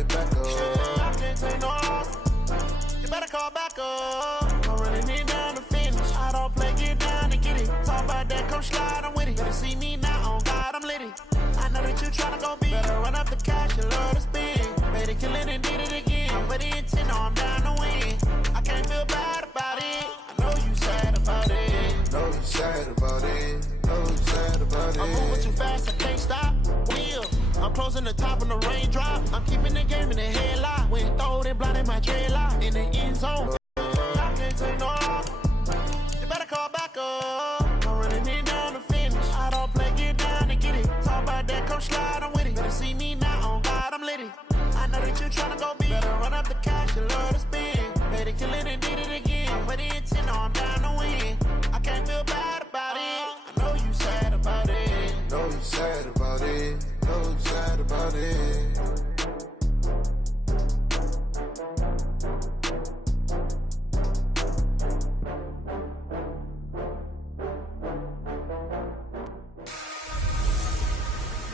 get back up. I can't take no loss. You better call back up. I'm running it down to finish. I don't play, get down and get it. Talk about that, come slide, I'm with it. Better see me now, on God, I'm litty. I know that you tryna go be. Better run up the cash, you love to spend. Made it, kill it, and did it again. I'm with the intent, no, I'm down to win. I can't feel bad about it. I know you sad about it. Know you sad about it. Know you sad about it. I'm moving too fast, I can't stop. Wheel. I'm closing the top on the raindrop. I'm keeping the game in the headlock. When throwed and blinded my dreadlock. In the end zone. I can't take no loss. You better call back up. I'm running it down to finish. I don't play, get down and get it. Talk about that, come slide, I'm with it. Better see me now, on God, I'm litty. I know that you tryna go be. Better run up the cash, you love to spend. Made it, kill it, and did it again. I'm with the intent, no, I'm down to win. I can't feel bad about it. I know you sad about it. Know you sad about it. Know you sad about it.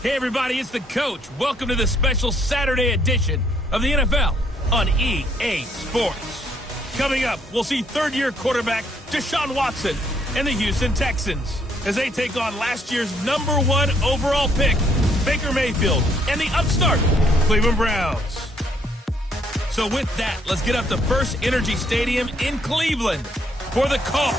Hey everybody, it's the coach. Welcome to the special Saturday edition of the NFL on EA Sports. Coming up, we'll see third-year quarterback Deshaun Watson and the Houston Texans as they take on last year's #1 overall pick, Baker Mayfield, and the upstart Cleveland Browns. So with that, let's get up to First Energy Stadium in Cleveland for the call.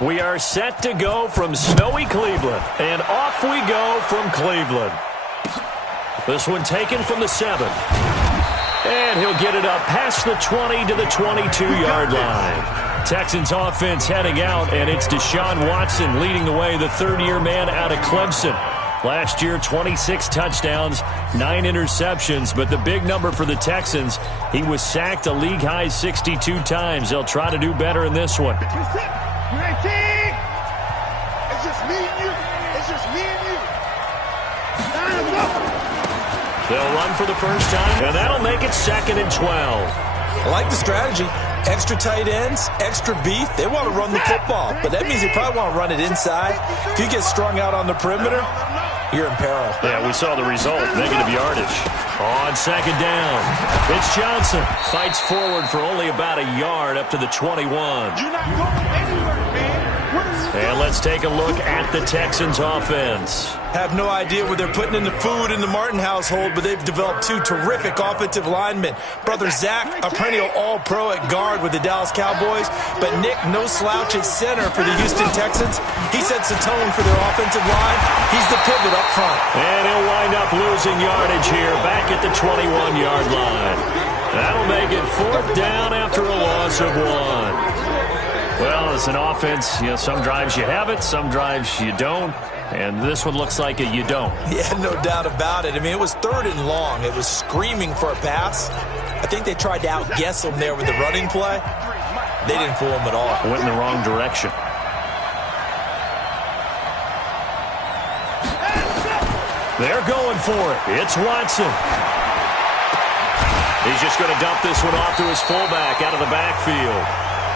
We are set to go from snowy Cleveland, and off we go from Cleveland. This one taken from the 7. And he'll get it up past the 20 to the 22-yard line. Texans offense heading out, and it's Deshaun Watson leading the way, the third-year man out of Clemson. Last year, 26 touchdowns, 9 interceptions, but the big number for the Texans, he was sacked a league-high 62 times. They'll try to do better in this one. 19! It's just me and you. It's just me and you. Line up. They'll run for the first time, and that'll make it 2nd and 12. I like the strategy. Extra tight ends, extra beef. They want to run the football, but that means they probably want to run it inside. If you get strung out on the perimeter, you're in peril. Yeah, we saw the result, negative yardage. On 2nd down, it's Johnson. Fights forward for only about a yard up to the 21. You're not going anywhere, man. And let's take a look at the Texans offense. Have no idea where they're putting in the food in the Martin household, but they've developed 2 terrific offensive linemen. Brother Zach, a perennial all-pro at guard with the Dallas Cowboys, but Nick, no slouch at center for the Houston Texans. He sets the tone for their offensive line. He's the pivot up front. And he'll wind up losing yardage here, back at the 21-yard line. That'll make it 4th down after a loss of 1. Well, as an offense, you know, some drives you have it, some drives you don't. And this one looks like you don't. Yeah, no doubt about it. I mean, it was 3rd and long. It was screaming for a pass. I think they tried to outguess him there with the running play. They didn't fool him at all. Went in the wrong direction. They're going for it. It's Watson. He's just going to dump this one off to his fullback out of the backfield.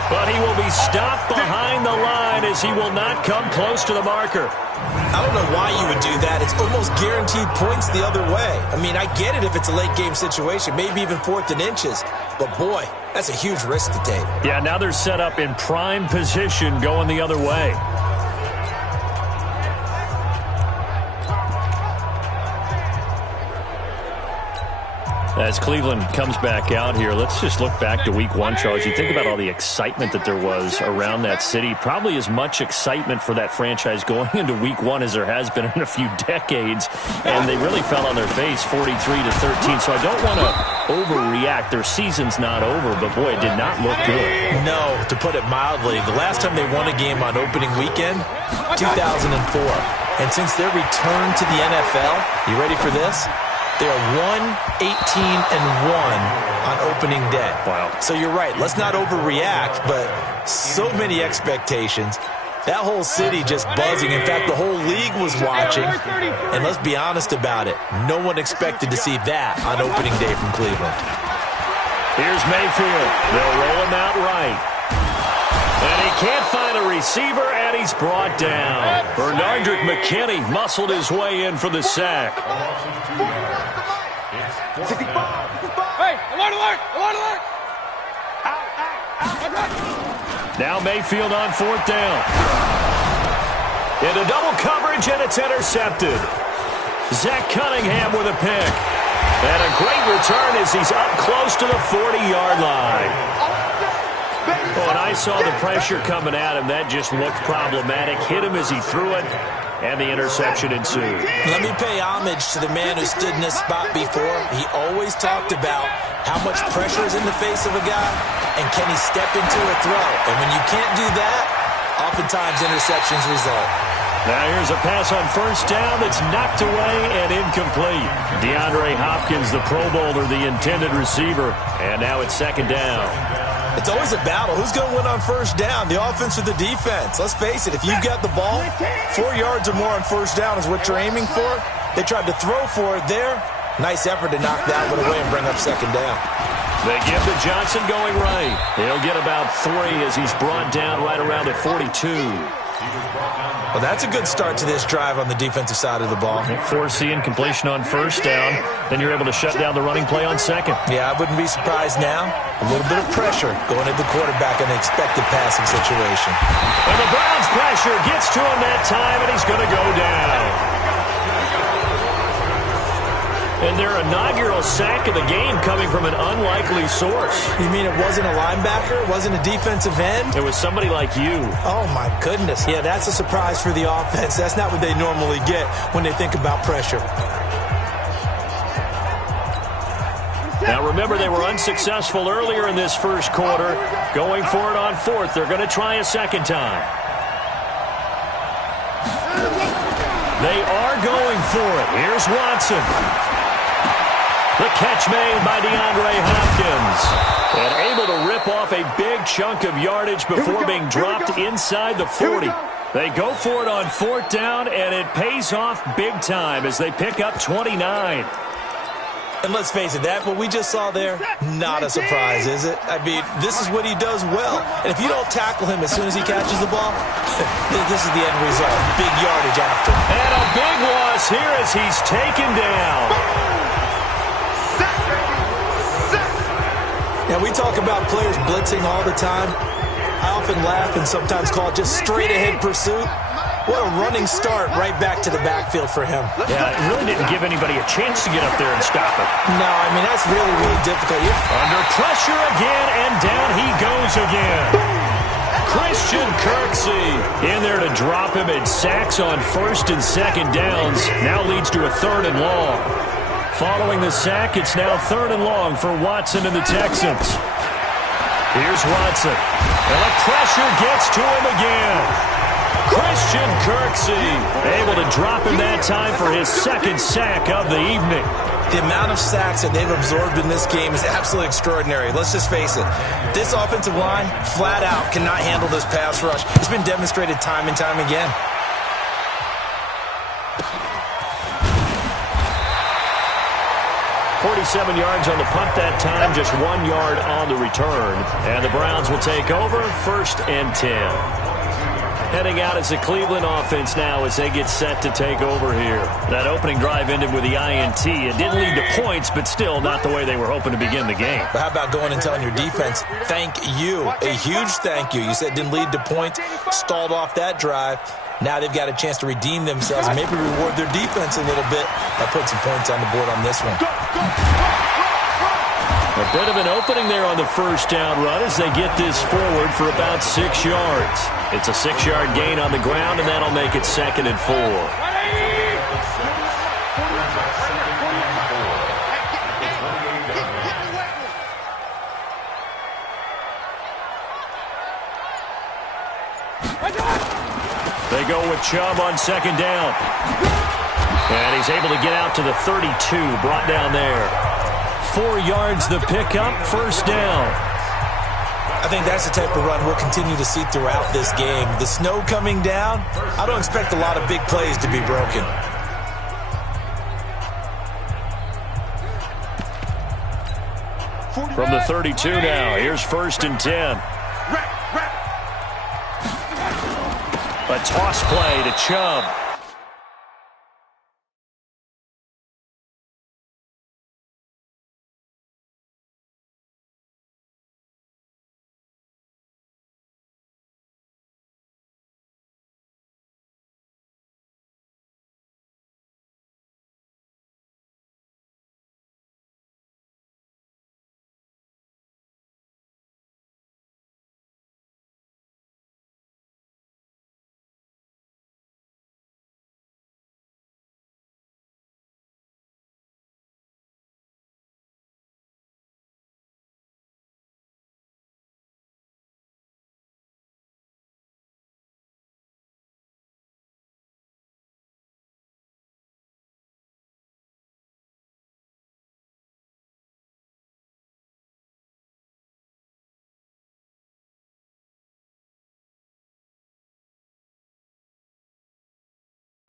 But he will be stopped behind the line as he will not come close to the marker. I don't know why you would do that. It's almost guaranteed points the other way. I mean, I get it if it's a late game situation, maybe even 4th and inches. But boy, that's a huge risk to take. Yeah, now they're set up in prime position going the other way. As Cleveland comes back out here, let's just look back to Week 1, Charles. You think about all the excitement that there was around that city. Probably as much excitement for that franchise going into Week 1 as there has been in a few decades. And they really fell on their face, 43-13. So I don't want to overreact. Their season's not over, but boy, it did not look good. No, to put it mildly. The last time they won a game on opening weekend, 2004. And since their return to the NFL, you ready for this? They are 1-18-1 on opening day. Wow. So you're right. Let's not overreact, but so many expectations. That whole city just buzzing. In fact, the whole league was watching. And let's be honest about it. No one expected to see that on opening day from Cleveland. Here's Mayfield. They'll roll him out right. And he can't find a receiver, and he's brought down. Bernardrick McKinney muscled his way in for the sack. Hey, alert, alert, alert, alert! Now Mayfield on 4th down. Into double coverage, and it's intercepted. Zach Cunningham with a pick. And a great return as he's up close to the 40-yard line. Oh, and I saw the pressure coming at him. That just looked problematic. Hit him as he threw it, and the interception ensued. Let me pay homage to the man who stood in this spot before. He always talked about how much pressure is in the face of a guy, and can he step into a throw? And when you can't do that, oftentimes interceptions result. Now here's a pass on 1st down that's knocked away and incomplete. DeAndre Hopkins, the Pro Bowler, the intended receiver. And now it's 2nd down. It's always a battle. Who's going to win on 1st down, the offense or the defense? Let's face it, if you've got the ball, 4 yards or more on 1st down is what you're aiming for. They tried to throw for it there. Nice effort to knock that one away and bring up 2nd down. They give to Johnson going right. He'll get about 3 as he's brought down right around the 42. Well, that's a good start to this drive on the defensive side of the ball. Foreseeing completion on 1st down. Then you're able to shut down the running play on 2nd. Yeah, I wouldn't be surprised now. A little bit of pressure going at the quarterback in an expected passing situation. And the Browns' pressure gets to him that time, and he's going to go down. And their inaugural sack of the game coming from an unlikely source. You mean it wasn't a linebacker? It wasn't a defensive end? It was somebody like you. Oh, my goodness. Yeah, that's a surprise for the offense. That's not what they normally get when they think about pressure. Now, remember, they were unsuccessful earlier in this 1st quarter. Going for it on 4th. They're going to try a 2nd time. They are going for it. Here's Watson. The catch made by DeAndre Hopkins. And able to rip off a big chunk of yardage before being dropped inside the 40. They go for it on 4th down, and it pays off big time as they pick up 29. And let's face it, that what we just saw there, not a surprise, is it? I mean, this is what he does well. And if you don't tackle him as soon as he catches the ball, this is the end result. Big yardage after. And a big loss here as he's taken down. Now, we talk about players blitzing all the time. I often laugh and sometimes call it just straight-ahead pursuit. What a running start right back to the backfield for him. Yeah, it really didn't give anybody a chance to get up there and stop it. No, I mean, that's really, really difficult. Under pressure again, and down he goes again. Christian Kirksey in there to drop him at sacks on 1st and 2nd downs. Now leads to a 3rd and long. Following the sack, it's now 3rd and long for Watson and the Texans. Here's Watson. And the pressure gets to him again. Christian Kirksey able to drop him that time for his 2nd sack of the evening. The amount of sacks that they've absorbed in this game is absolutely extraordinary. Let's just face it. This offensive line, flat out, cannot handle this pass rush. It's been demonstrated time and time again. .47 yards on the punt that time, just 1 yard on the return. And the Browns will take over 1st and 10. Heading out as the Cleveland offense now as they get set to take over here. That opening drive ended with the INT. It didn't lead to points, but still not the way they were hoping to begin the game. But how about going and telling your defense, thank you, a huge thank you. You said it didn't lead to points, stalled off that drive. Now they've got a chance to redeem themselves and maybe reward their defense a little bit by putting some points on the board on this one. A bit of an opening there on the 1st down run as they get this forward for about 6 yards. It's a 6-yard gain on the ground, and that'll make it 2nd and 4. They go with Chubb on 2nd down. And he's able to get out to the 32, brought down there. 4 yards the pickup, first down. I think that's the type of run we'll continue to see throughout this game. The snow coming down, I don't expect a lot of big plays to be broken. From the 32 now, here's 1st and 10. A toss play to Chubb.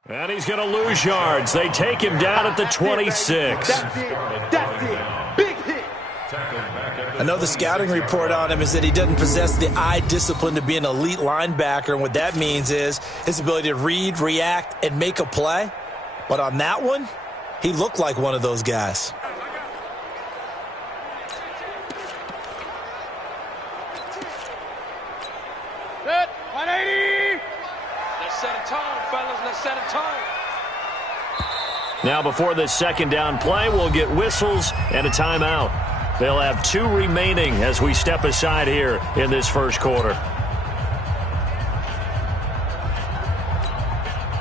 And he's going to lose yards. They take him down at the 26. That's it. Big hit. I know the scouting report on him is that he doesn't possess the eye discipline to be an elite linebacker, and what that means is his ability to read, react, and make a play. But on that one, he looked like one of those guys. Set. 180. Let's set a tone, fellas. Let's set a tone. Now before this second down play, we'll get whistles and a timeout. They'll have 2 remaining as we step aside here in this first quarter.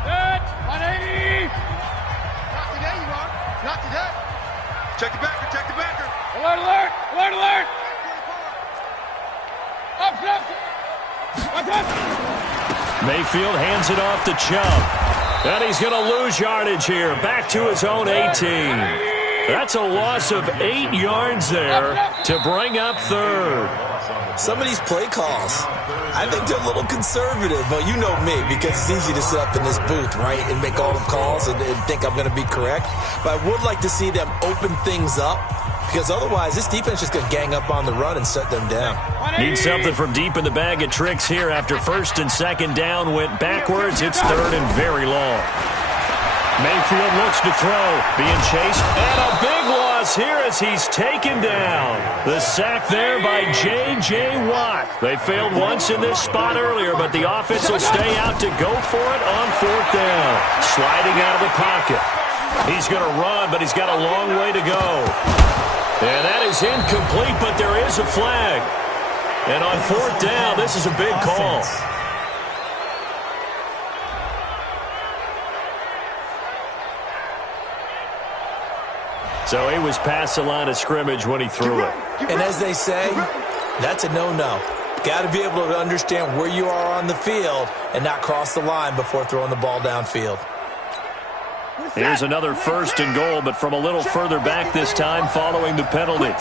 Set. 180. Not today, you are. Not today. Check the backer. Check the backer. Alert, alert. Alert, alert. Up, up. Watch out. Mayfield hands it off to Chubb. And he's going to lose yardage here. Back to his own 18. That's a loss of 8 yards there to bring up 3rd. Some of these play calls, I think they're a little conservative, but you know me, because it's easy to sit up in this booth, right, and make all the calls and think I'm going to be correct. But I would like to see them open things up, because otherwise this defense is going to gang up on the run and shut them down. Need something from deep in the bag of tricks here after 1st and 2nd down went backwards. It's 3rd and very long. Mayfield looks to throw, being chased, and a big loss here as he's taken down. The sack there by J.J. Watt. They failed once in this spot earlier, but the offense will stay out to go for it on 4th down. Sliding out of the pocket. He's going to run, but he's got a long way to go. And that is incomplete, but there is a flag. And on 4th down, this is a big call. So he was past the line of scrimmage when he threw it. And as they say, that's a no-no. Got to be able to understand where you are on the field and not cross the line before throwing the ball downfield. Here's another 1st and goal, but from a little further back this time following the penalty.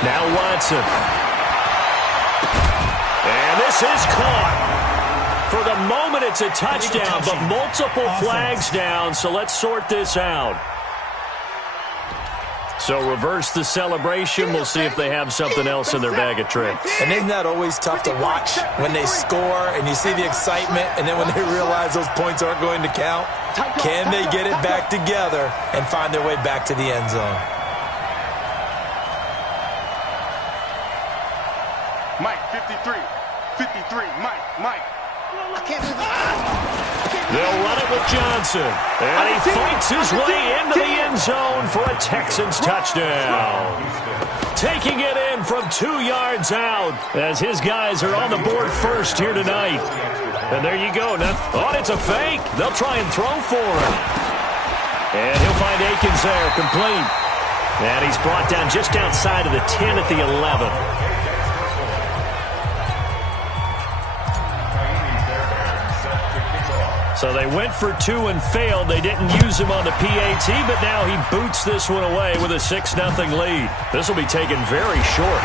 Now Watson. And this is caught. For the moment, it's a touchdown, but multiple flags down, so let's sort this out. So reverse the celebration. We'll see if they have something else in their bag of tricks. And isn't that always tough to watch when they score and you see the excitement, and then when they realize those points aren't going to count? Can they get it back together and find their way back to the end zone? Mike, 53. 53. Mike. I can't do that. They'll run it with Johnson. And he fights his way into the end zone for a Texans touchdown. Taking it in from 2 yards out as his guys are on the board first here tonight. And there you go. Now, it's a fake. They'll try and throw for him. And he'll find Akins there, complete. And he's brought down just outside of the 10 at the 11. So they went for 2 and failed. They didn't use him on the PAT, but now he boots this one away with a 6-0 lead. This will be taken very short.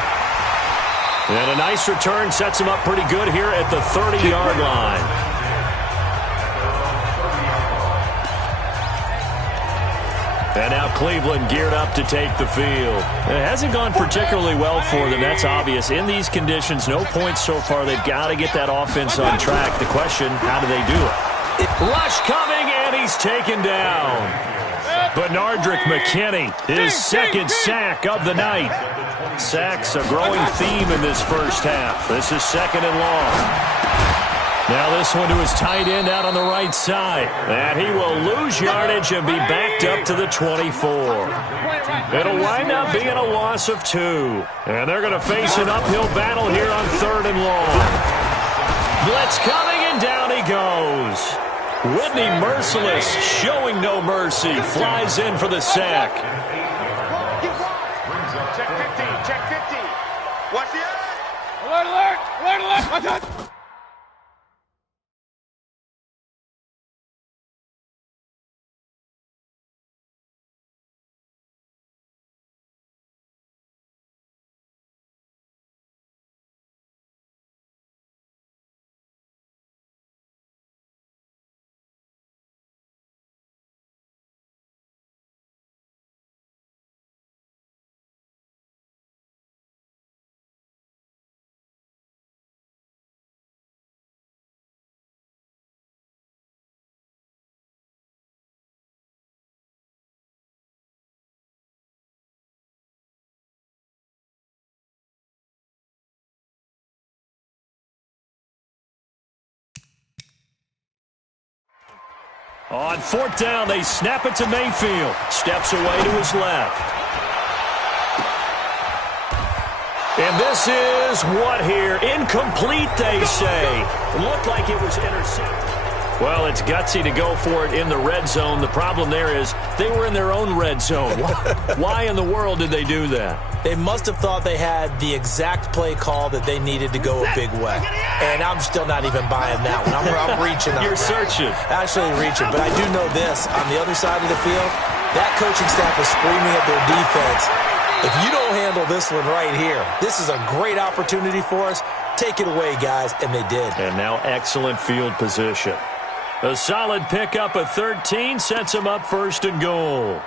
And a nice return sets him up pretty good here at the 30-yard line. And now Cleveland geared up to take the field. It hasn't gone particularly well for them. That's obvious. In these conditions, no points so far. They've got to get that offense on track. The question, how do they do it? Rush coming, and he's taken down. Benardrick McKinney, his second sack of the night. Sacks a growing theme in this first half. This is 2nd and long. Now this one to his tight end out on the right side. And he will lose yardage and be backed up to the 24. It'll wind up being a loss of 2. And they're going to face an uphill battle here on 3rd and long. Blitz coming, and down he goes. Whitney Merciless, showing no mercy, flies in for the sack. Check 50, check 50. Watch the eye. Alert, alert, alert, alert. Watch out. On 4th down, they snap it to Mayfield. Steps away to his left. And this is what here? Incomplete, they say. It looked like it was intercepted. Well, it's gutsy to go for it in the red zone. The problem there is they were in their own red zone. Why in the world did they do that? They must have thought they had the exact play call that they needed to go a big way. And I'm still not even buying that one. I'm reaching on You're that. Searching. Actually reaching. But I do know this. On the other side of the field, that coaching staff is screaming at their defense. If you don't handle this one right here, this is a great opportunity for us. Take it away, guys. And they did. And now excellent field position. A solid pickup of 13 sets him up 1st and goal.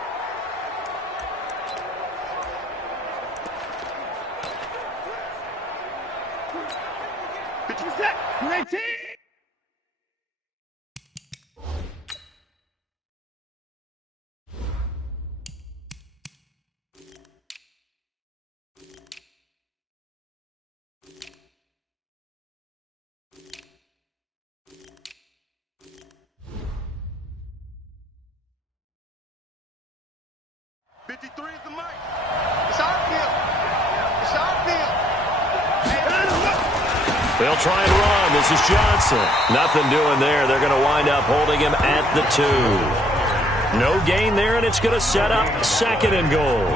They'll try and run. This is Johnson. Nothing doing there. They're going to wind up holding him at the 2. No gain there, and it's going to set up 2nd and goal.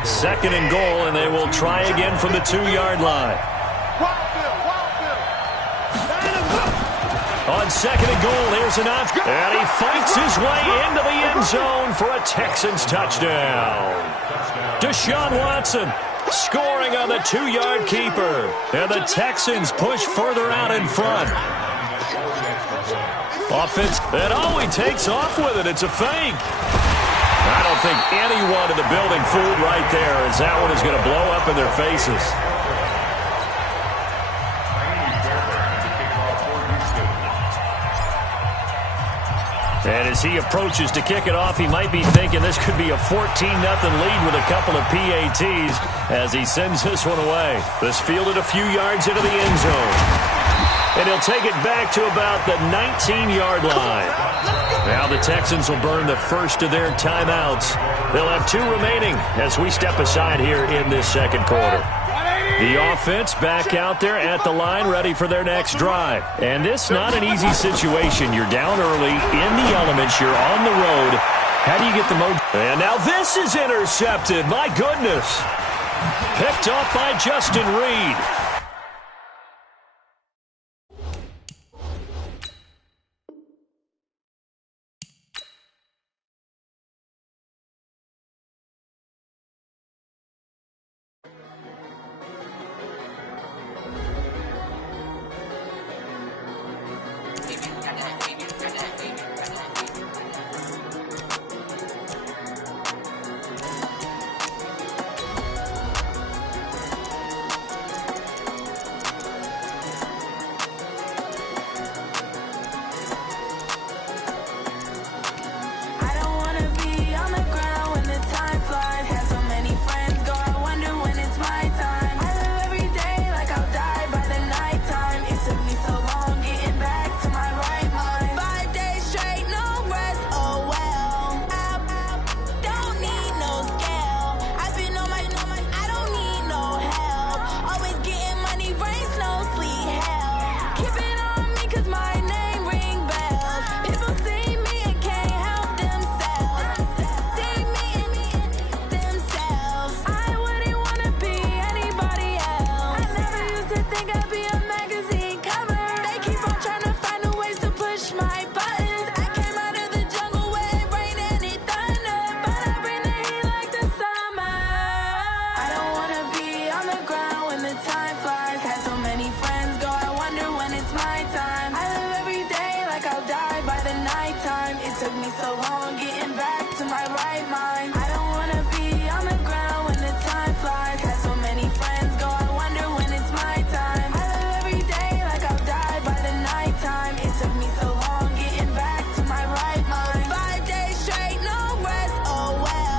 2nd and goal, and they will try again from the 2-yard line. On 2nd and goal, here's an option. And he fights his way into the end zone for a Texans touchdown. Deshaun Watson scoring on the 2-yard keeper. And the Texans push further out in front. Offense, and he takes off with it. It's a fake. I don't think anyone in the building fooled right there, as that one is going to blow up in their faces. And as he approaches to kick it off, he might be thinking this could be a 14-0 lead with a couple of PATs as he sends this one away. This fielded a few yards into the end zone. And he'll take it back to about the 19-yard line. Now the Texans will burn the first of their timeouts. They'll have 2 remaining as we step aside here in this 2nd quarter. The offense back out there at the line, ready for their next drive. And this not an easy situation. You're down early, in the elements, you're on the road. How do you get the most? And now this is intercepted. My goodness. Picked off by Justin Reed.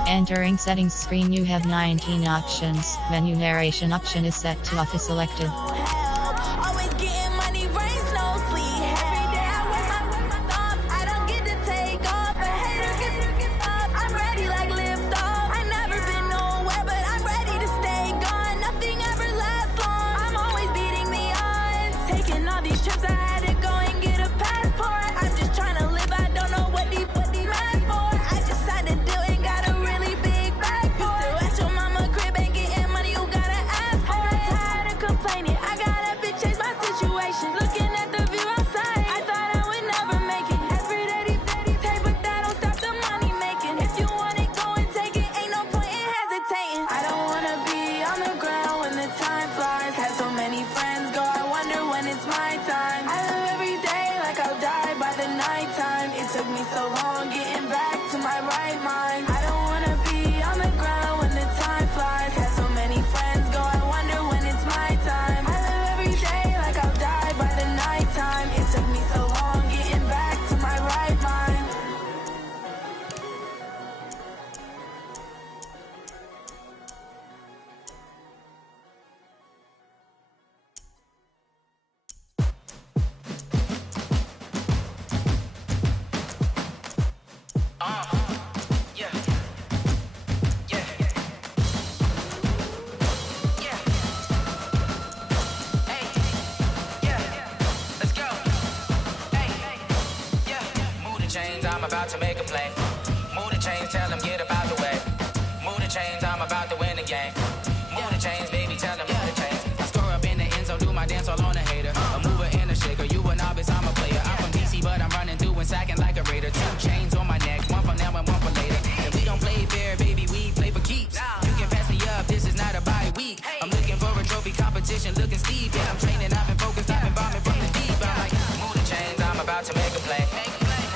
Entering settings screen, you have 19 options. Menu narration option is set to off is selected. Always getting money, rains, no sleep. Every day I work my thumb. I don't get to take off. A hater get up. I'm ready like lift off. I never been nowhere, but I'm ready to stay gone. Nothing ever lasts long. I'm always beating the odds. Taking all these trips, I had to go and get a passport. I'm just trying to live. I don't know what these mad for. I just signed a deal and got a really big bag for it. Still at your mama crib ain't getting money. You gotta ask for it. I'm tired of complaining. I gotta change my situation. Looking at the view outside, I thought I would never make it. Every day they pay, but that don't stop the money making. If you want it, go and take it. Ain't no point in hesitating. I don't wanna be on the ground when the time flies. Had so many friends go, I wonder when it's my time. I live every day like I'll die by the nighttime. It took me so long getting back to my right mind. I don't wanna be on the ground when the time flies. Had so many friends go, I wonder when it's my time. I live every day like I'll die by the nighttime. It took me so long getting back to my right mind. Chains, I'm about to make a play. Move the chains, tell them get up out the way. Move the chains, I'm about to win the game. Move the chains, baby, tell them move the chains. I score up in the end zone, do my dance all on a hater. A mover and a shaker, you a novice, I'm a player. I'm from DC, but I'm running through and sacking like a raider. 2 chains on my neck, one for now and one for later. And we don't play fair, baby, we play for keeps. You can pass me up, this is not a bye week. I'm looking for a trophy competition, looking steep. Yeah, I'm training, I've been focused, I've been bombing from the deep. I'm like, move the chains, I'm about to make a play.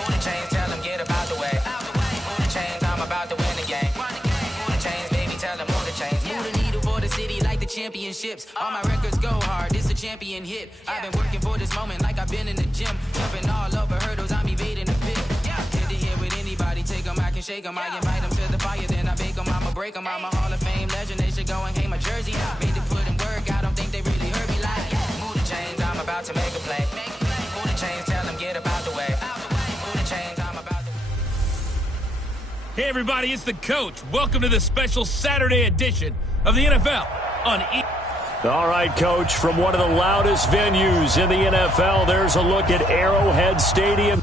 Move the chains, tell them get up out the way. Move the chains, I'm about to win the game. Move the chains, baby, tell them move the chains. Move the needle for the city like the championships. All my records go hard, this a champion hit. I've been working for this moment like I've been in the gym. Jumping all over hurdles, I'm evading the pit. Hit the hit with anybody, take them, I can shake them. I invite them to the fire, then I bake them, I'ma break them. I'm a Hall of Fame legend, they should go and hang my jersey. Made to put in work, I don't think they really heard me like. Move the chains, I'm about to make a play. Move the chains, tell them get up out the way. Move the chains, I'm about to... Hey, everybody, it's the coach. Welcome to the special Saturday edition of the NFL on E. All right, Coach, from one of the loudest venues in the NFL, there's a look at Arrowhead Stadium.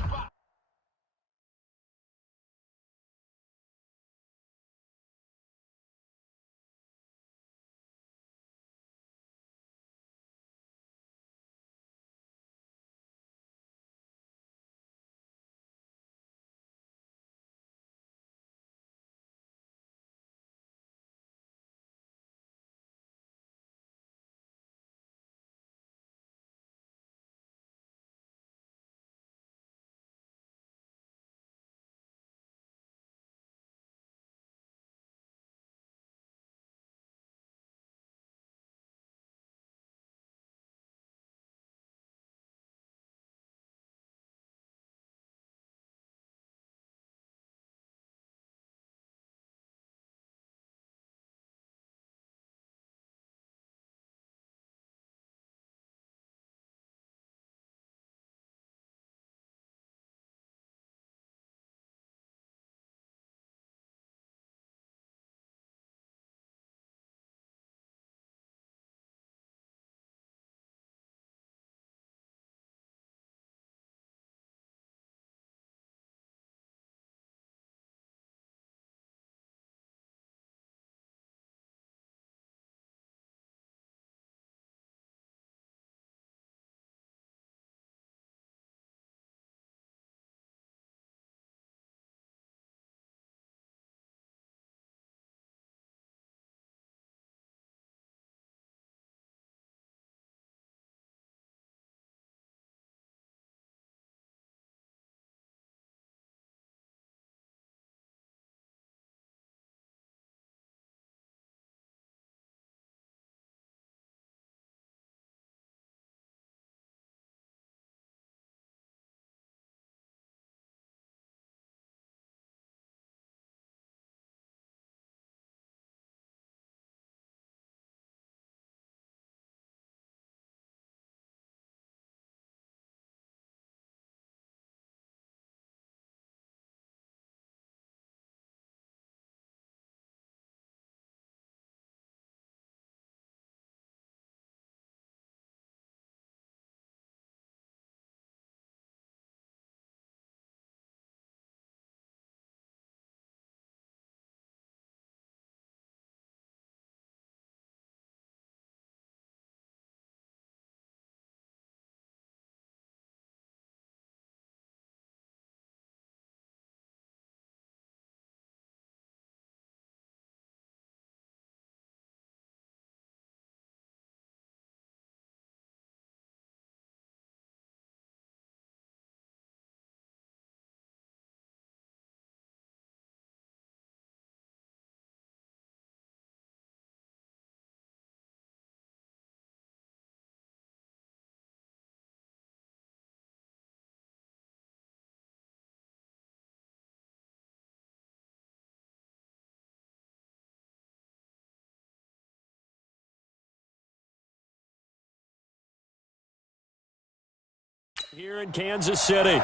Here in Kansas City.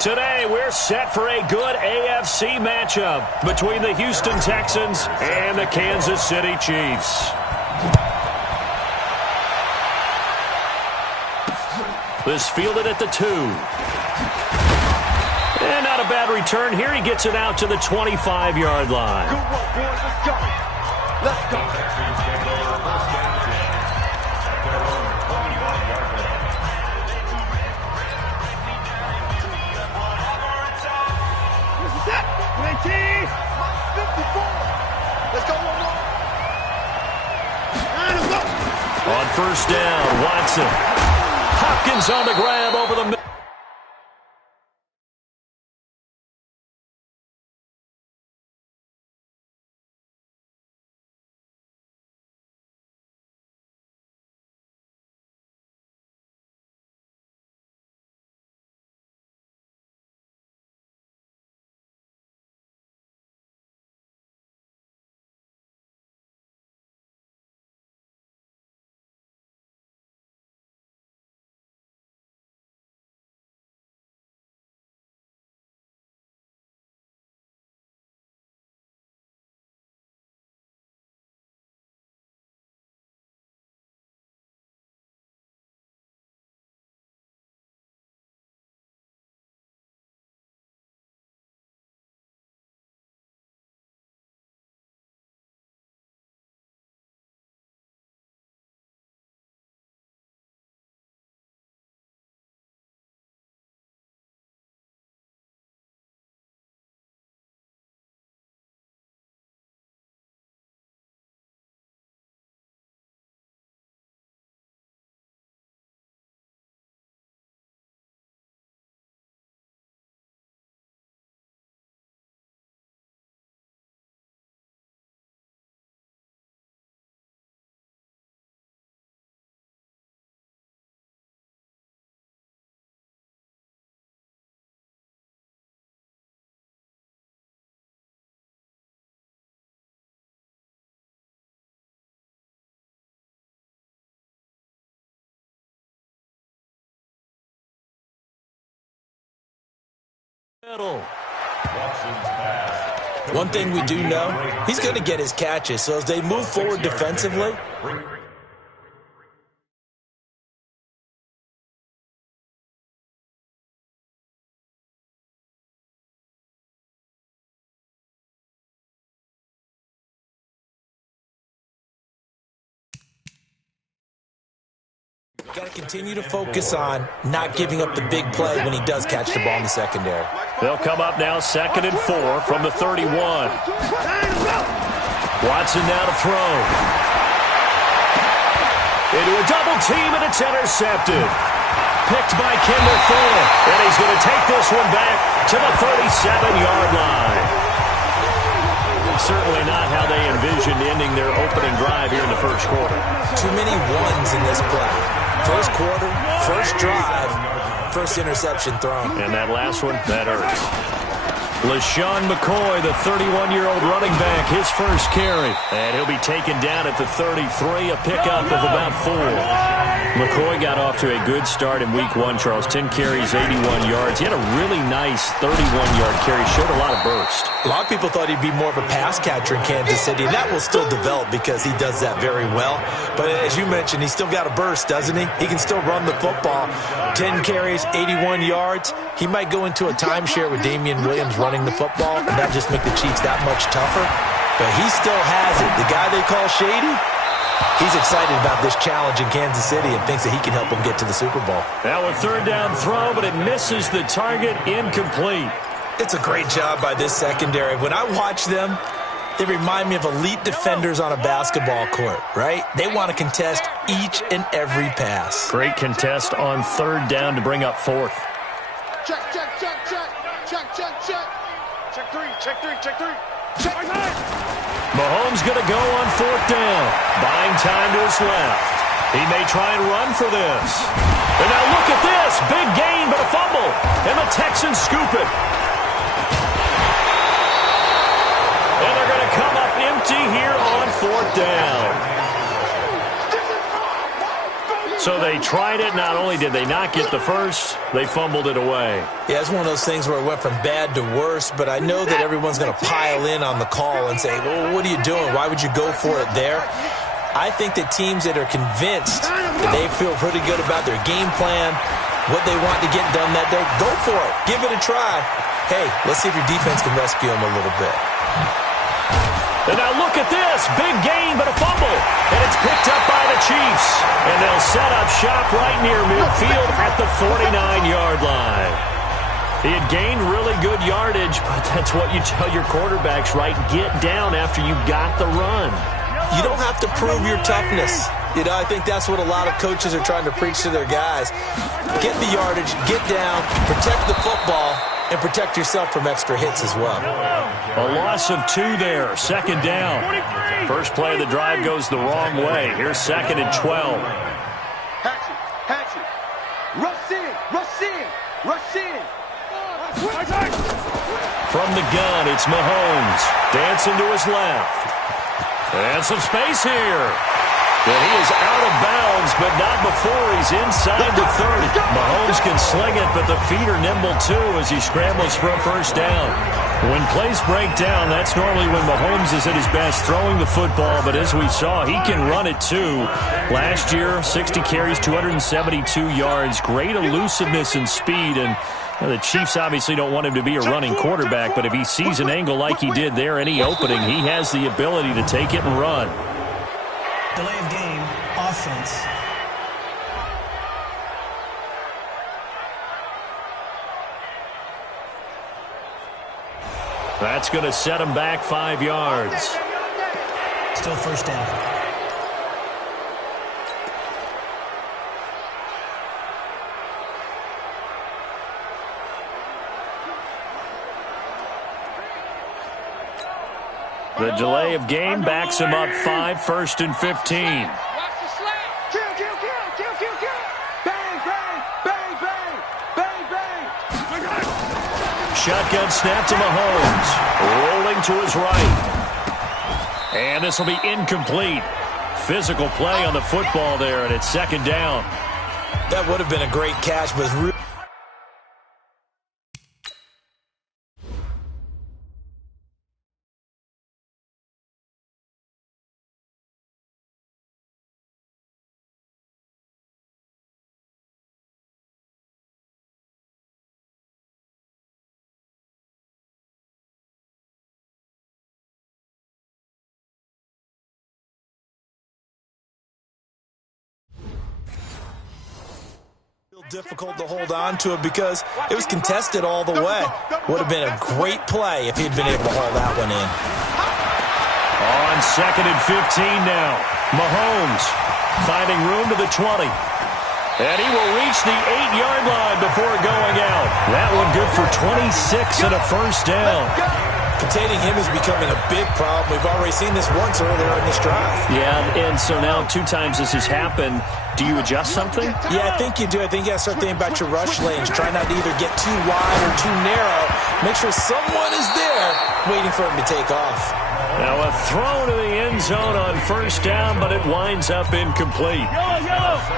Today, we're set for a good AFC matchup between the Houston Texans and the Kansas City Chiefs. This fielded at the 2. And not a bad return here. He gets it out to the 25-yard line. Good work, boys. Let's go. Let's go. This is it. 19. 54. Let's go one more. And let's go. On first down, Watson. Hopkins on the grab over the middle. One thing we do know, he's going to get his catches. So as they move forward defensively, got to continue to focus on not giving up the big play when he does catch the ball in the secondary. They'll come up now 2nd and 4 from the 31. Watson now to throw. Into a double team, and it's intercepted. Picked by Kendall Fuller. And he's going to take this one back to the 37-yard line. Certainly not how they envisioned ending their opening drive here in the first quarter. Too many ones in this play. First quarter, first drive, first interception thrown. And that last one, that hurts. LaShawn McCoy, the 31-year-old running back, his first carry. And he'll be taken down at the 33, a pickup of about 4. McCoy got off to a good start in week 1, Charles. 10 carries, 81 yards. He had a really nice 31-yard carry. Showed a lot of burst. A lot of people thought he'd be more of a pass catcher in Kansas City, and that will still develop because he does that very well. But as you mentioned, he's still got a burst, doesn't he? He can still run the football. 10 carries, 81 yards. He might go into a timeshare with Damian Williams running the football, and that just make the Chiefs that much tougher. But he still has it. The guy they call Shady, he's excited about this challenge in Kansas City and thinks that he can help them get to the Super Bowl. Now a third down throw, but it misses the target, incomplete. It's a great job by this secondary. When I watch them, they remind me of elite defenders on a basketball court, right? They want to contest each and every pass. Great contest on third down to bring up 4th. Check, check, check, check. Check, check, check. Check 3, check 3, check 3. Check 9. Mahomes going to go on 4th down. Buying time to his left. He may try and run for this. And now look at this. Big gain, but a fumble. And the Texans scoop it. And they're going to come up empty here on 4th down. So they tried it. Not only did they not get the first, they fumbled it away. Yeah, it's one of those things where it went from bad to worse, but I know that everyone's going to pile in on the call and say, well, what are you doing? Why would you go for it there? I think that teams that are convinced that they feel pretty good about their game plan, what they want to get done that day, go for it. Give it a try. Hey, let's see if your defense can rescue them a little bit. And now look at this. Big gain, but a fumble. And it's picked up by the Chiefs. And they'll set up shop right near midfield at the 49-yard line. He had gained really good yardage, but that's what you tell your quarterbacks, right? Get down after you got the run. You don't have to prove your toughness. You know, I think that's what a lot of coaches are trying to preach to their guys. Get the yardage, get down, protect the football, and protect yourself from extra hits as well. A loss of 2 there, second down. First play of the drive goes the wrong way. Here's 2nd and 12. Hatchet. Rush in. From the gun, it's Mahomes. Dancing to his left. And some space here. And he is out of bounds, but not before he's inside the 30. Mahomes can sling it, but the feet are nimble too as he scrambles for a first down. When plays break down, that's normally when Mahomes is at his best throwing the football, but as we saw, he can run it too. Last year, 60 carries, 272 yards, great elusiveness and speed, and the Chiefs obviously don't want him to be a running quarterback, but if he sees an angle like he did there, any opening, he has the ability to take it and run. Delay of game, offense. That's going to set him back 5 yards. Still first down. The delay of game backs him up 5, 1st and 15. Watch the slant. Kill. Bang. Shotgun snap to Mahomes. Rolling to his right. And this will be incomplete. Physical play on the football there, and it's 2nd down. That would have been a great catch, but really difficult to hold on to it because it was contested all the way. Would have been a great play if he'd been able to haul that one in. On 2nd and 15 now. Mahomes finding room to the 20. And he will reach the 8-yard line before going out. That one good for 26 and a first down. Containing him is becoming a big problem. We've already seen this once earlier in this drive. Yeah, and so now 2 times this has happened. Do you adjust something? Yeah, I think you do. I think you got to start thinking about your rush lanes. Try not to either get too wide or too narrow. Make sure someone is there waiting for him to take off. Now a throw to the end zone on first down, but it winds up incomplete.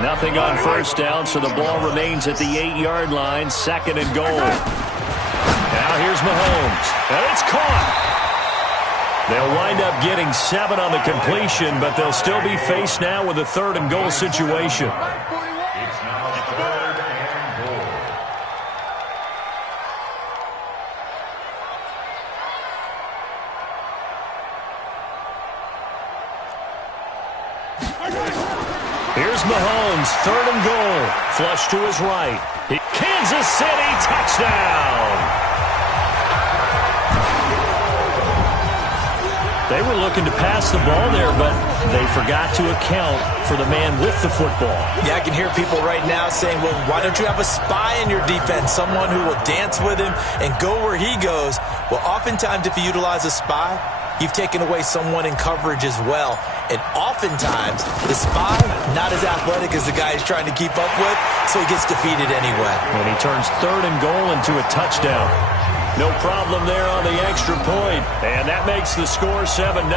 Nothing on first down, so the ball remains at the 8-yard line, 2nd and goal. Now here's Mahomes, and it's caught. They'll wind up getting 7 on the completion, but they'll still be faced now with a 3rd and goal situation. Here's Mahomes, 3rd and goal. Flush to his right. Kansas City touchdown. They were looking to pass the ball there, but they forgot to account for the man with the football. Yeah, I can hear people right now saying, well, why don't you have a spy in your defense, someone who will dance with him and go where he goes? Well, oftentimes if you utilize a spy, you've taken away someone in coverage as well. And oftentimes, the spy, not as athletic as the guy he's trying to keep up with, so he gets defeated anyway. And he turns 3rd and goal into a touchdown. No problem there on the extra point. And that makes the score 7-0.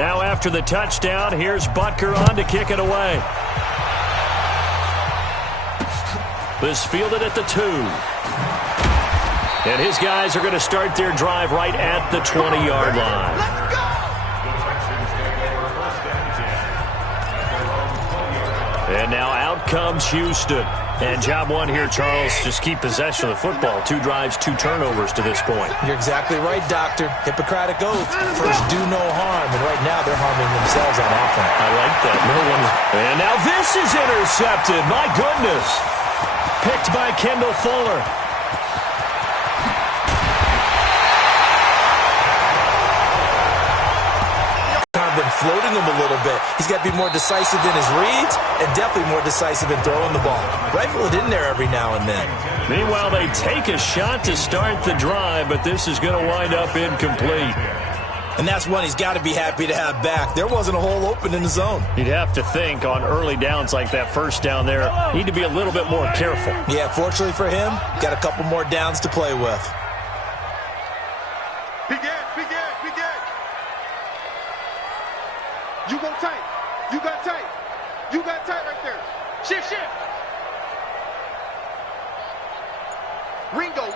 Now after the touchdown, here's Butker on to kick it away. This fielded at the 2. And his guys are going to start their drive right at the 20-yard line. And now out comes Houston. And job one here, Charles, just keep possession of the football. 2 drives, 2 turnovers to this point. You're exactly right, Doctor. Hippocratic oath. First, do no harm. And right now, they're harming themselves on offense. I like that. And now this is intercepted. My goodness. Picked by Kendall Fuller. Been floating him a little bit. He's got to be more decisive in his reads and definitely more decisive in throwing the ball. Rifle it in there every now and then. Meanwhile, they take a shot to start the drive, but this is going to wind up incomplete. And that's one he's got to be happy to have back. There wasn't a hole open in the zone. You'd have to think on early downs like that first down there, need to be a little bit more careful. Yeah, fortunately for him, got a couple more downs to play with. You go tight. You got tight. You got tight right there. Shift. Ringo.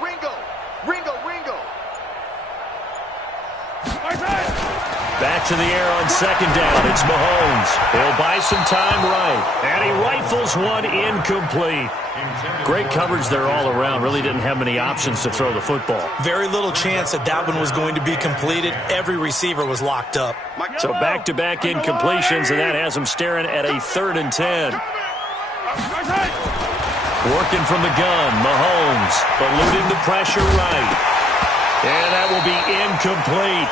Back to the air on second down. It's Mahomes. He'll buy some time right. And he rifles one incomplete. Great coverage there all around. Really didn't have many options to throw the football. Very little chance that one was going to be completed. Every receiver was locked up. So back-to-back incompletions, and that has him staring at a 3rd and 10. Working from the gun, Mahomes, eluding the pressure right. And that will be incomplete.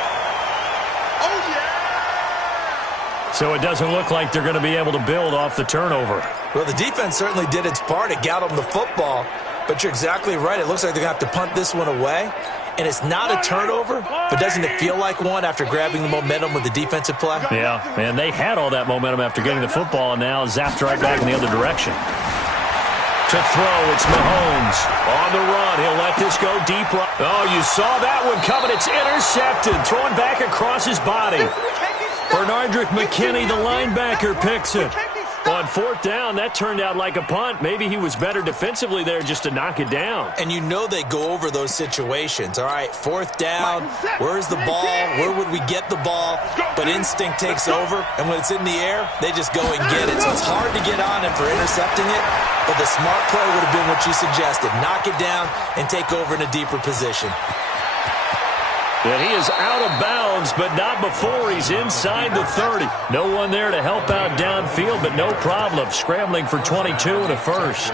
So it doesn't look like they're going to be able to build off the turnover. Well, the defense certainly did its part. It got them the football. But you're exactly right. It looks like they're going to have to punt this one away. And it's not a turnover, but doesn't it feel like one after grabbing the momentum with the defensive play? Yeah, and they had all that momentum after getting the football, and now zapped right back in the other direction. To throw, it's Mahomes. On the run, he'll let this go deep. Oh, you saw that one coming. It's intercepted. Throwing back across his body. Bernardrick McKinney, the linebacker, picks it. On 4th down, that turned out like a punt. Maybe he was better defensively there just to knock it down. And you know they go over those situations. All right, 4th down, where's the ball? Where would we get the ball? But instinct takes over, and when it's in the air, they just go and get it. So it's hard to get on him for intercepting it, but the smart play would have been what you suggested. Knock it down and take over in a deeper position. And he is out of bounds, but not before he's inside the 30. No one there to help out downfield, but no problem. Scrambling for 22 and a first.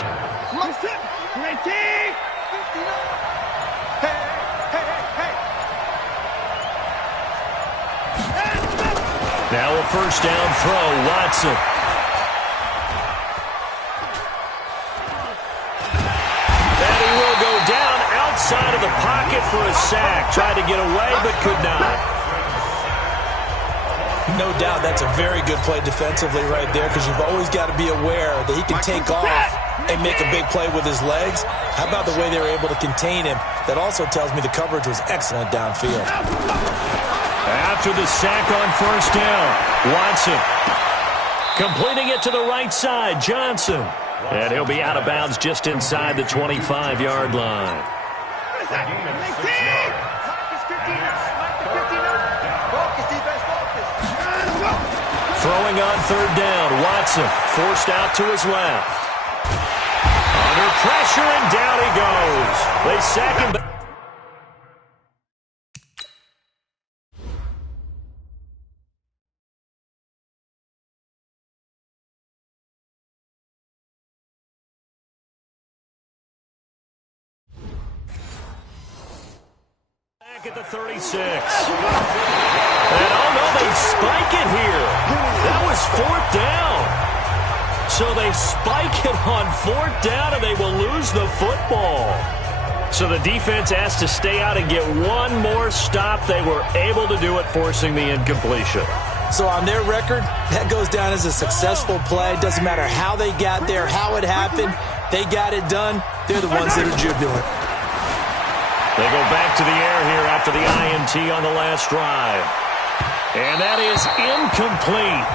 Now a first down throw, Watson. Outside of the pocket for a sack. Tried to get away, but could not. No doubt that's a very good play defensively right there, because you've always got to be aware that he can take off and make a big play with his legs. How about the way they were able to contain him? That also tells me the coverage was excellent downfield. After the sack on first down, Watson completing it to the right side, Johnson. And he'll be out of bounds just inside the 25-yard line. Throwing on 3rd down, Watson forced out to his left. Under pressure, and down he goes. They sack him. At the 36. And oh no, they spike it here. That was 4th down. So they spike it on 4th down and they will lose the football. So the defense asked to stay out and get one more stop. They were able to do it, forcing the incompletion. So on their record, that goes down as a successful play. Doesn't matter how they got there, how it happened. They got it done. They're the ones that are jubilant. They go back to the air here after the INT on the last drive. And that is incomplete.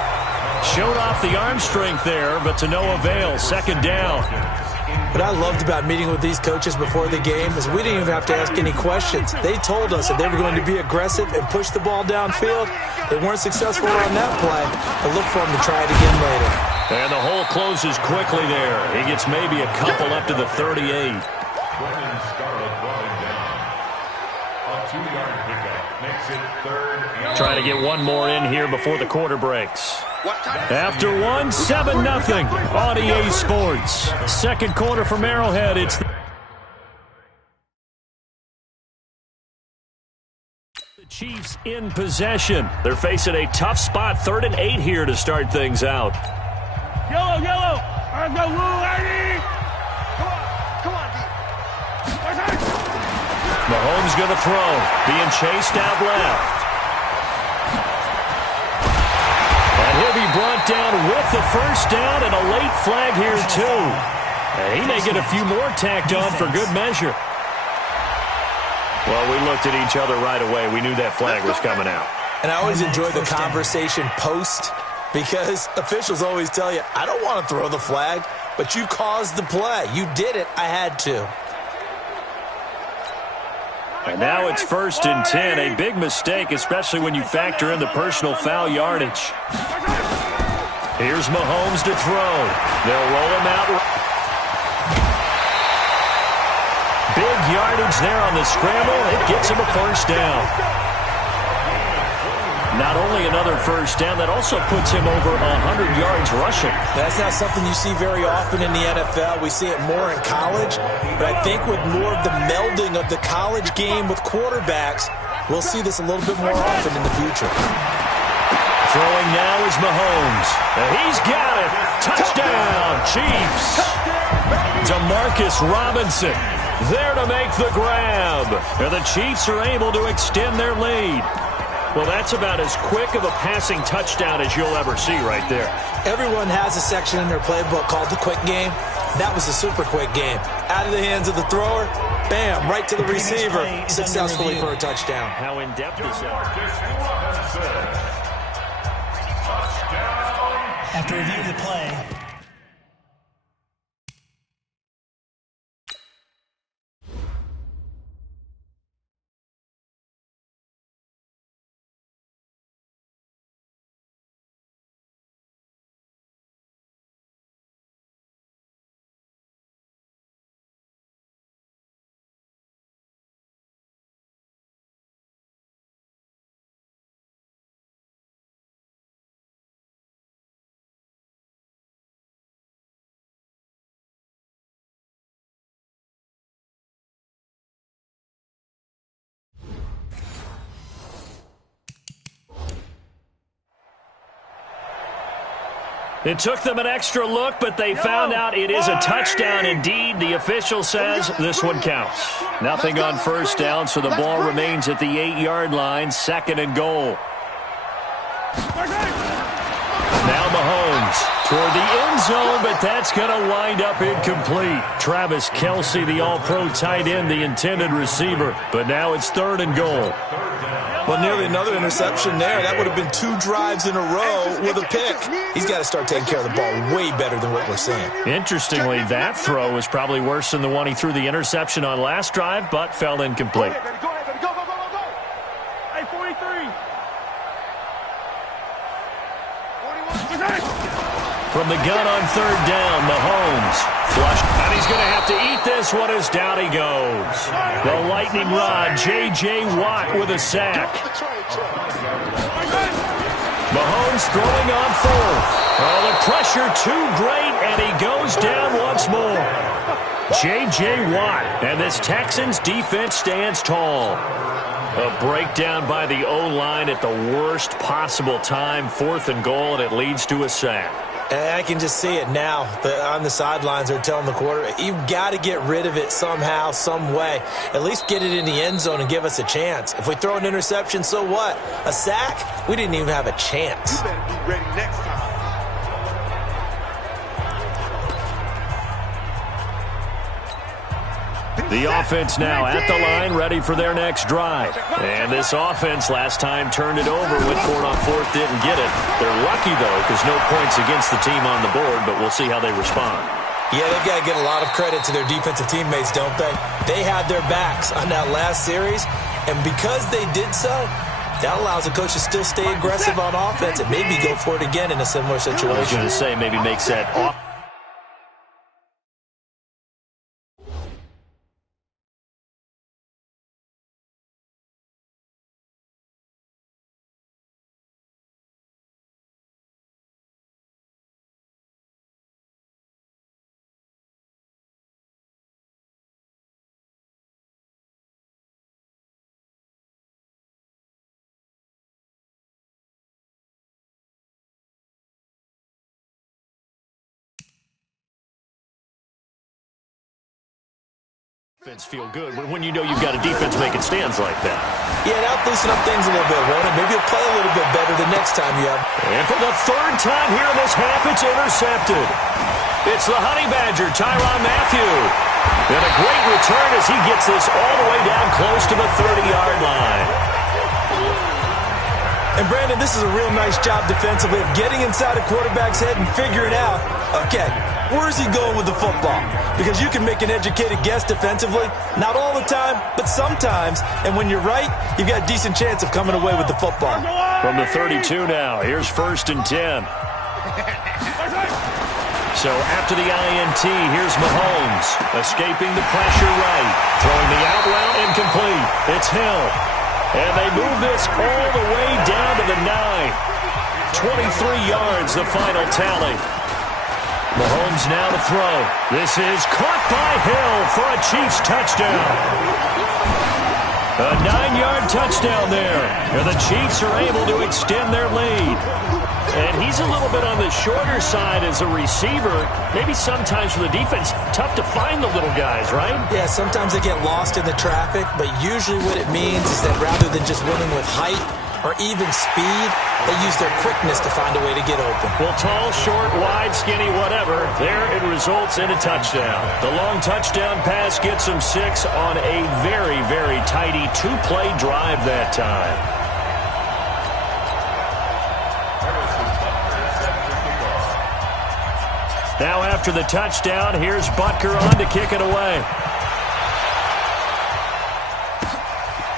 Showed off the arm strength there, but to no avail. Second down. What I loved about meeting with these coaches before the game is we didn't even have to ask any questions. They told us that they were going to be aggressive and push the ball downfield. They weren't successful on that play, but look for them to try it again later. And the hole closes quickly there. He gets maybe a couple up to the 38. Trying to get one more in here before the quarter breaks. After one, 7-0 on EA Sports. Second quarter from Arrowhead. It's the Chiefs in possession. They're facing a tough spot, 3rd and 8 here to start things out. Yellow, yellow. Let's go, Woo, lady. Come on, D. Mahomes going to throw. Being chased out left. And he'll be brought down with the first down and a late flag here, too. And he may get a few more tacked on for good measure. Well, we looked at each other right away. We knew that flag was coming out. And I always enjoy the conversation post because officials always tell you, I don't want to throw the flag, but you caused the play. You did it. I had to. And now it's 1st and 10. A big mistake, especially when you factor in the personal foul yardage. Here's Mahomes to throw. They'll roll him out. Big yardage there on the scramble. It gets him a first down. Not only another first down, that also puts him over 100 yards rushing. That's not something you see very often in the NFL. We see it more in college. But I think with more of the melding of the college game with quarterbacks, we'll see this a little bit more often in the future. Throwing now is Mahomes. And he's got it. Touchdown, Chiefs. Demarcus Robinson there to make the grab. And the Chiefs are able to extend their lead. Well, that's about as quick of a passing touchdown as you'll ever see right there. Everyone has a section in their playbook called the quick game. That was a super quick game. Out of the hands of the thrower, bam, right to the receiver, successfully for a touchdown. How in-depth is that? After reviewing the play, it took them an extra look, but they found out it is a touchdown indeed. The official says this one counts. Nothing on first down, so the ball remains at the 8-yard line, 2nd and goal. Now Mahomes toward the end zone, but that's going to wind up incomplete. Travis Kelce, the all-pro tight end, the intended receiver, but now it's 3rd and goal. Well, nearly another interception there. That would have been 2 drives in a row with a pick. He's got to start taking care of the ball way better than what we're seeing. Interestingly, that throw was probably worse than the one he threw the interception on last drive, but fell incomplete. Go, baby. Go. Hey, 43. 41. From the gun on 3rd down, Mahomes flush. And he's going to have to eat this one as down he goes. The lightning rod, J.J. Watt with a sack. Mahomes throwing on 4th. Oh, the pressure too great, and he goes down once more. J.J. Watt, and this Texans defense stands tall. A breakdown by the O-line at the worst possible time, 4th and goal, and it leads to a sack. And I can just see it now. On the sidelines, they're telling the quarterback, you've got to get rid of it somehow, some way. At least get it in the end zone and give us a chance. If we throw an interception, so what? A sack? We didn't even have a chance. You better be ready next time. The offense now at the line, ready for their next drive. And this offense last time turned it over, went for it on fourth, didn't get it. They're lucky, though, because no points against the team on the board, but we'll see how they respond. Yeah, they've got to get a lot of credit to their defensive teammates, don't they? They had their backs on that last series, and because they did so, that allows the coach to still stay aggressive on offense and maybe go for it again in a similar situation. I was going to say maybe makes that off. Feel good when you know you've got a defense making stands like that. Yeah, that'll loosen up things a little bit, won't it? Maybe you'll play a little bit better the next time you have. And for the third time here in this half, it's intercepted. It's the Honey Badger, Tyrann Mathieu. And a great return as he gets this all the way down close to the 30-yard line. And, Brandon, this is a real nice job defensively of getting inside a quarterback's head and figuring out, okay, where is he going with the football? Because you can make an educated guess defensively. Not all the time, but sometimes. And when you're right, you've got a decent chance of coming away with the football. From the 32 now, here's 1st and 10. So after the INT, here's Mahomes. Escaping the pressure right. Throwing the out route incomplete. It's Hill. And they move this all the way down to the 9. 23 yards, the final tally. Mahomes now to throw. This is caught by Hill for a Chiefs touchdown. A 9-yard touchdown there. And the Chiefs are able to extend their lead. And he's a little bit on the shorter side as a receiver. Maybe sometimes for the defense, tough to find the little guys, right? Yeah, sometimes they get lost in the traffic, but usually what it means is that rather than just winning with height or even speed, they use their quickness to find a way to get open. Well, tall, short, wide, skinny, whatever, there it results in a touchdown. The long touchdown pass gets them 6 on a very, very tidy 2-play drive that time. Now after the touchdown, here's Butker on to kick it away.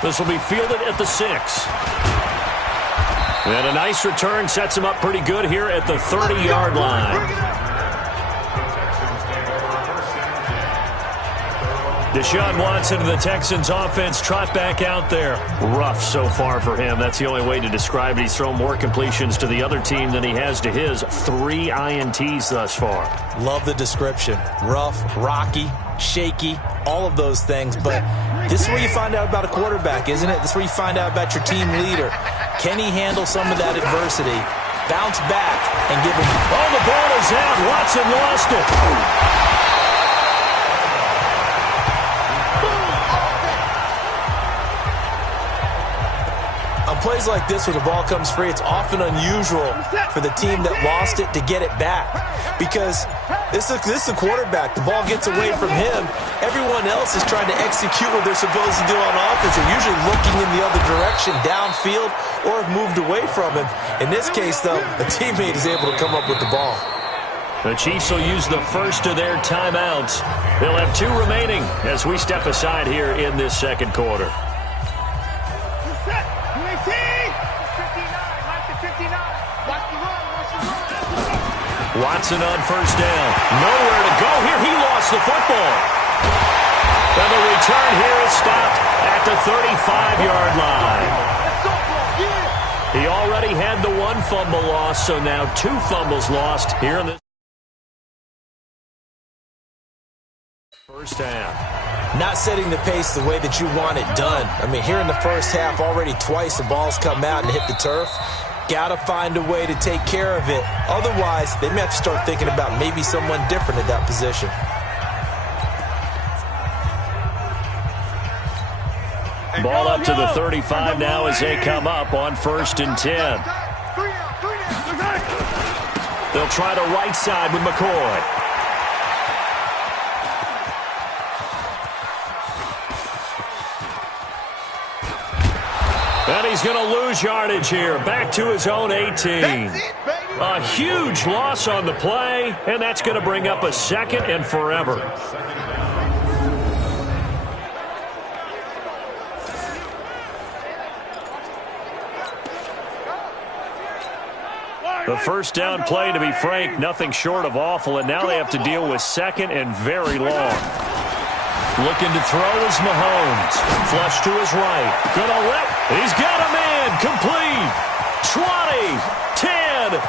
This will be fielded at the 6. And a nice return sets him up pretty good here at the 30-yard line. Deshaun Watson of the Texans offense trot back out there. Rough so far for him. That's the only way to describe it. He's thrown more completions to the other team than he has to his. 3 INTs thus far. Love the description. Rough, rocky, shaky, all of those things. But this is where you find out about a quarterback, isn't it? This is where you find out about your team leader. Can he handle some of that adversity, bounce back, and give him... Oh, the ball is out. Watson lost it. On plays like this where the ball comes free, it's often unusual for the team that lost it to get it back. Because this is a quarterback. The ball gets away from him. Everyone else is trying to execute what they're supposed to do on offense. They're usually looking in the other direction, downfield, or have moved away from him. In this case, though, a teammate is able to come up with the ball. The Chiefs will use the first of their timeouts. They'll have 2 remaining as we step aside here in this second quarter. Watson on first down. Nowhere to go here. He lost the football. And the return here is stopped at the 35-yard line. He already had the 1 fumble loss, so now 2 fumbles lost here in this first half. Not setting the pace the way that you want it done. I mean, here in the first half, already twice the ball's come out and hit the turf. Got to find a way to take care of it. Otherwise, they may have to start thinking about maybe someone different at that position. Ball up to the 35 now as they come up on 1st and 10. They'll try the right side with McCoy. And he's going to lose yardage here. Back to his own 18. A huge loss on the play, and that's going to bring up a 2nd and forever. The first down play, to be frank, nothing short of awful, and now they have to deal with 2nd and very long. Looking to throw is Mahomes. Flush to his right. Gonna whip. He's got a man. Complete. 20, 10,